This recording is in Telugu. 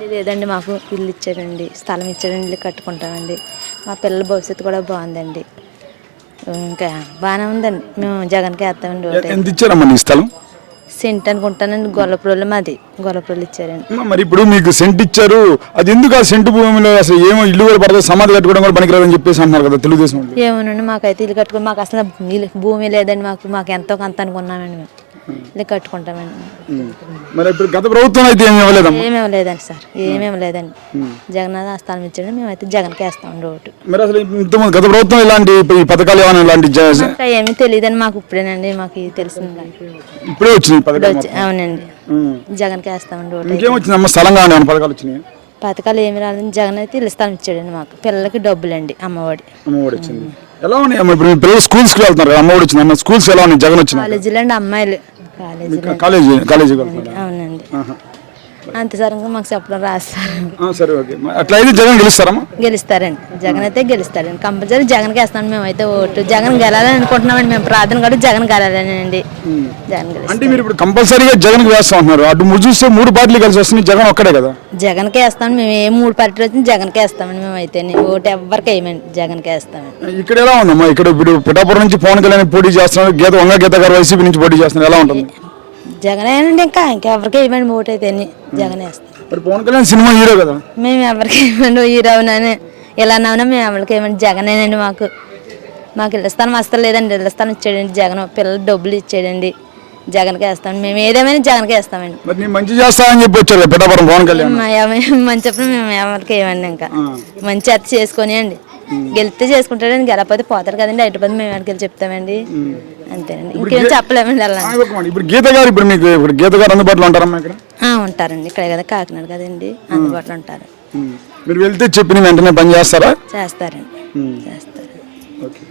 ఇల్లు లేదండి, మాకు ఇల్లు ఇచ్చాడండి, స్థలం ఇచ్చాడండి, ఇల్లు కట్టుకుంటామండి. మా పిల్లల భవిష్యత్తు కూడా బాగుందండి. ఇంకా బాగానే ఉందండి. మేము జగన్కి వేస్తామండి ఓటు. ఎంత ఇచ్చారమ్మా నీ స్థలం? సెంట్ అనుకుంటానండి, గొల్లపురంలో మాది, గొల్లపురంలో ఇచ్చారండి. మరి ఇప్పుడు మీకు సెంట్ ఇచ్చారు, అది ఎందుకు ఆ సెంటు భూమిలో అసలు ఏమో ఇల్లు కూడా పడదు, సమాధి కట్టుకోవడం కూడా పనికిరాదని చెప్పేసి అంటున్నారు కదా తెలుగుదేశం వాళ్ళు. ఏమోనండి, మాకైతే ఇల్లు కట్టుకుని మాకు అసలు భూమి లేదండి, మాకు ఎంతో కొంత అనుకున్నామండి. మేము ఇల్లు కట్టుకుంటామండి. మరి ఇప్పుడు గత ప్రభుత్వం అయితే ఏమి ఇవ్వలేదమ్మా? ఏమేమి లేదండి సార్, ఏమేమి లేదండి. జగన్ ఆ స్థలం ఇచ్చాడు, మేమైతే జగన్కి వేస్తామండి ఓటు. మరి అసలు ఇంతకుముందు గత ప్రభుత్వం ఇలాంటి ఈ పథకాలు ఏమైనా ఇలాంటి మాకు ఏమీ తెలియదండి, మాకు ఇప్పుడేనండి మాకు తెలిసింది. ఇప్పుడే వచ్చినాయి పథకాలు? అవునండి, జగన్కి వేస్తామండి ఓటు. ఇంకేం వచ్చిందమ్మా స్థలంగా ఏమైనా పథకాలు వచ్చినాయి? పథకాలు ఏమి రాలేదండి, జగన్ అయితే ఇల్లు స్థలం ఇచ్చాడండి మాకు. పిల్లలకి డబ్బులండి, అమ్మఒడి. అమ్మఒడి వచ్చింది. ఎలా ఉన్నాయి అమ్మ ఇప్పుడు మీ పిల్లలు స్కూల్స్కి వెళ్తున్నారు కదా, అమ్మఒడి వచ్చింది అమ్మ, స్కూల్స్ ఎలా ఉన్నాయి జగన్ వచ్చిన? కాలేజీలో అండి, అమ్మాయిలు కాలేజీ అవునండి. అంతే సార్, ఇంకా మాకు చెప్పడం రాస్తారు. సరే ఓకే. అట్లా అయితే జగన్ గెలుస్తారమ్మా? గెలుస్తారండి, జగన్ అయితే గెలుస్తారండి, కంపల్సరీ జగన్కి వేస్తాం మేమైతే ఓటు. జగన్ గెలాలని అనుకుంటున్నామండి, మేము ప్రార్థన కూడా జగన్ గెలాలని అండి. జగన్ గెలుస్తారు. అంటే మీరు ఇప్పుడు కంపల్సరీగా జగన్ వేస్తాం అంటున్నారు, అటు చూస్తే 3 పార్టీలు కలిసి వస్తుంది, జగన్ ఒక్కడే కదా? జగన్కే వేస్తాం మేము, ఏ 3 పార్టీలు వచ్చింది జగన్కే వేస్తామండి మేమైతే. ఓటు ఎవరికి వేయమండి, జగన్కే వేస్తామండి. ఇక్కడ ఎలా ఉందమ్మా? ఇక్కడ ఇప్పుడు పిఠాపురం నుంచి పవన్ కళ్యాణ్ పోటీ చేస్తున్నారు, గీత గారు వైసీపీ నుంచి పోటీ చేస్తున్నారు, ఎలా ఉంటుంది? జగనేనండి, ఇంకెవరికి వేయమండి ఓటు అయితే జగన్ వేస్తాం. మరి పవన్ కళ్యాణ్ సినిమా హీరో కదా? మేము ఎవరికి వేయమండి, హీరో అవునని ఇలా అన్నా మేము ఎవరికి వేయమండి, జగనేనండి మాకు. ఇళ్ళ స్థానం అస్సలు లేదండి, ఇళ్ళ స్థానం ఇచ్చాడండి జగన్, పిల్లలు డబ్బులు ఇచ్చాడండి, జగన్కి వేస్తామండి. మేము ఏదేమైనా జగన్కి వేస్తామండి. మరి నేను మంచి చేస్తానని చెప్పి వచ్చారు పిఠాపురం పవన్ కళ్యాణ్. మంచి చెప్పిన మేము ఎవరికి వేయమండి, ఇంకా మంచి అత్త చేసుకొని అండి, గెలిస్తే చేసుకుంటాడండి, గెలకపోతే పోతాడు కదండి, అయిపోతే మేము వెనకెళ్ళి చెప్తామండి, అంతేనండి, ఇంకేం చెప్పలేమండి. అలా ఇప్పుడు గీత గారు ఇప్పుడు మీకు ఇప్పుడు గీత గారు అందుబాటులో ఉంటారమ్మా ఇక్కడ? ఉంటారండి, ఇక్కడ కదా కాకినాడ కదండి, అందుబాటులో ఉంటారు. మీరు వెళ్తే చెప్పిన వెంటనే పని చేస్తారా? చేస్తారండి, చేస్తారు. ఓకే.